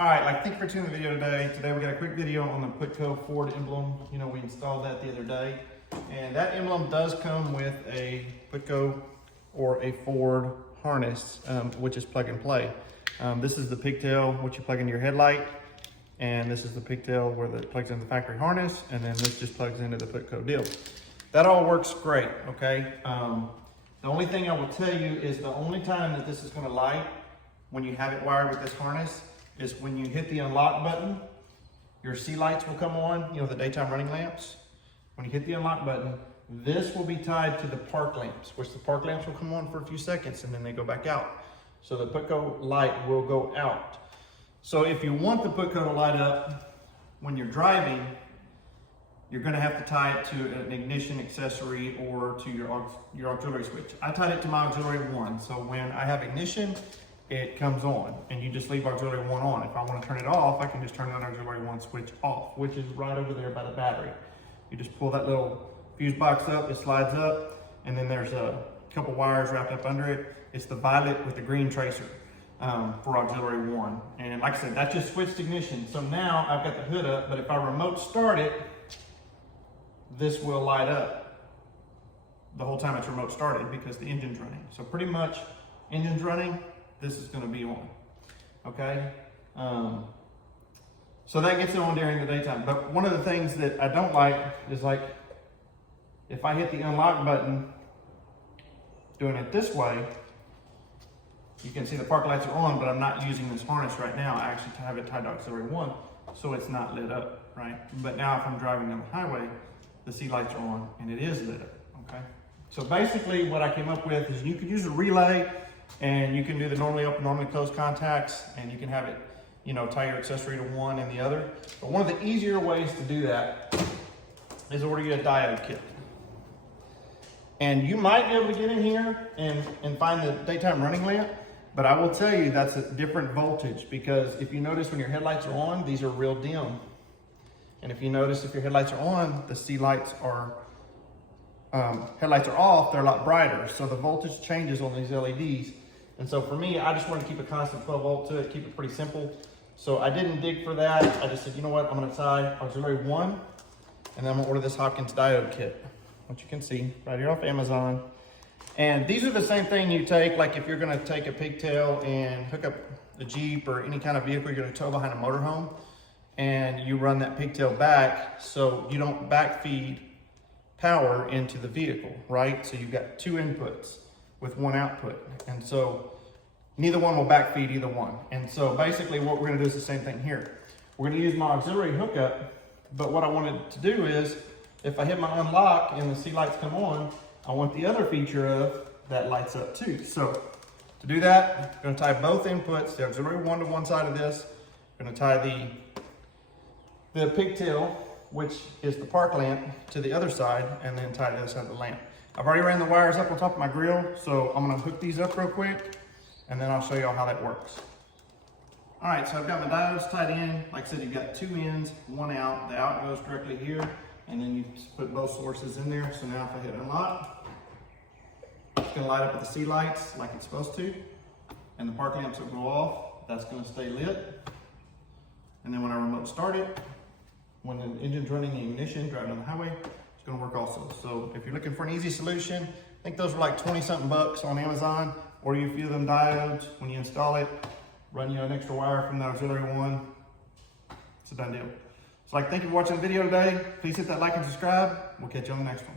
All right, thank you for tuning in the video today. Today we got a quick video on the Putco Ford Emblem. You know, we installed that the other day. And that Emblem does come with a Putco or a Ford harness, which is plug and play. This is the pigtail, which you plug into your headlight. And this is the pigtail where it plugs into the factory harness. And then this just plugs into the Putco deal. That all works great, okay? The only thing I will tell you is the only time that this is gonna light when you have it wired with this harness is when you hit the unlock button, your C lights will come on, you know, the daytime running lamps. When you hit the unlock button, this will be tied to the park lamps, which the park lamps will come on for a few seconds and then they go back out. So the Putco light will go out. So if you want the Putco to light up when you're driving, you're gonna have to tie it to an ignition accessory or to your auxiliary switch. I tied it to my auxiliary 1, so when I have ignition, it comes on, and you just leave auxiliary 1 on. If I wanna turn it off, I can just turn that auxiliary 1 switch off, which is right over there by the battery. You just pull that little fuse box up, it slides up, and then there's a couple wires wrapped up under it. It's the violet with the green tracer for auxiliary 1. And like I said, that just switched ignition. So now I've got the hood up, but if I remote start it, this will light up the whole time it's remote started because the engine's running. So pretty much engine's running, this is gonna be on, okay? So that gets it on during the daytime. But one of the things that I don't like is like, if I hit the unlock button, doing it this way, you can see the park lights are on, but I'm not using this harness right now. I actually have it tied to auxiliary 1, so it's not lit up, right? But now if I'm driving down the highway, the C lights are on and it is lit up, okay? So basically what I came up with is you can use a relay and you can do the normally open, normally closed contacts, and you can have it, you know, tie your accessory to one and the other. But one of the easier ways to do that is order you a diode kit. And you might be able to get in here and find the daytime running lamp, but I will tell you that's a different voltage, because if you notice when your headlights are on, these are real dim. And if you notice, if your headlights are on, the C lights are, headlights are off, they're a lot brighter. So the voltage changes on these LEDs. And so for me, I just wanted to keep a constant 12 volt to it, keep it pretty simple. So I didn't dig for that. I just said, you know what, I'm gonna tie auxiliary 1, and then I'm gonna order this Hopkins diode kit, which you can see right here off Amazon. And these are the same thing you take, like if you're gonna take a pigtail and hook up a Jeep or any kind of vehicle you're gonna tow behind a motorhome, and you run that pigtail back so you don't backfeed power into the vehicle, right? So you've got 2 inputs with 1 output. And so neither one will backfeed either one. And so basically what we're gonna do is the same thing here. We're gonna use my auxiliary hookup, but what I wanted to do is, if I hit my unlock and the C lights come on, I want the other feature of that lights up too. So to do that, I'm gonna tie both inputs, the auxiliary 1 to one side of this, I'm gonna tie the pigtail, which is the park lamp, to the other side, and then tie the other side of the lamp. I've already ran the wires up on top of my grill, so I'm gonna hook these up real quick, and then I'll show y'all how that works. All right, so I've got my diodes tied in. Like I said, you've got 2 ins, 1 out. The out goes directly here, and then you just put both sources in there. So now if I hit unlock, it's gonna light up with the C lights like it's supposed to, and the park lamps will go off. That's gonna stay lit. And then when I remote start it, when the engine's running the ignition, driving down the highway, it's gonna work also. So if you're looking for an easy solution, I think those were like 20-something bucks on Amazon. Order you a few of them diodes. When you install it, run you an extra wire from the auxiliary 1. It's a done deal. So thank you for watching the video today. Please hit that like and subscribe. We'll catch you on the next one.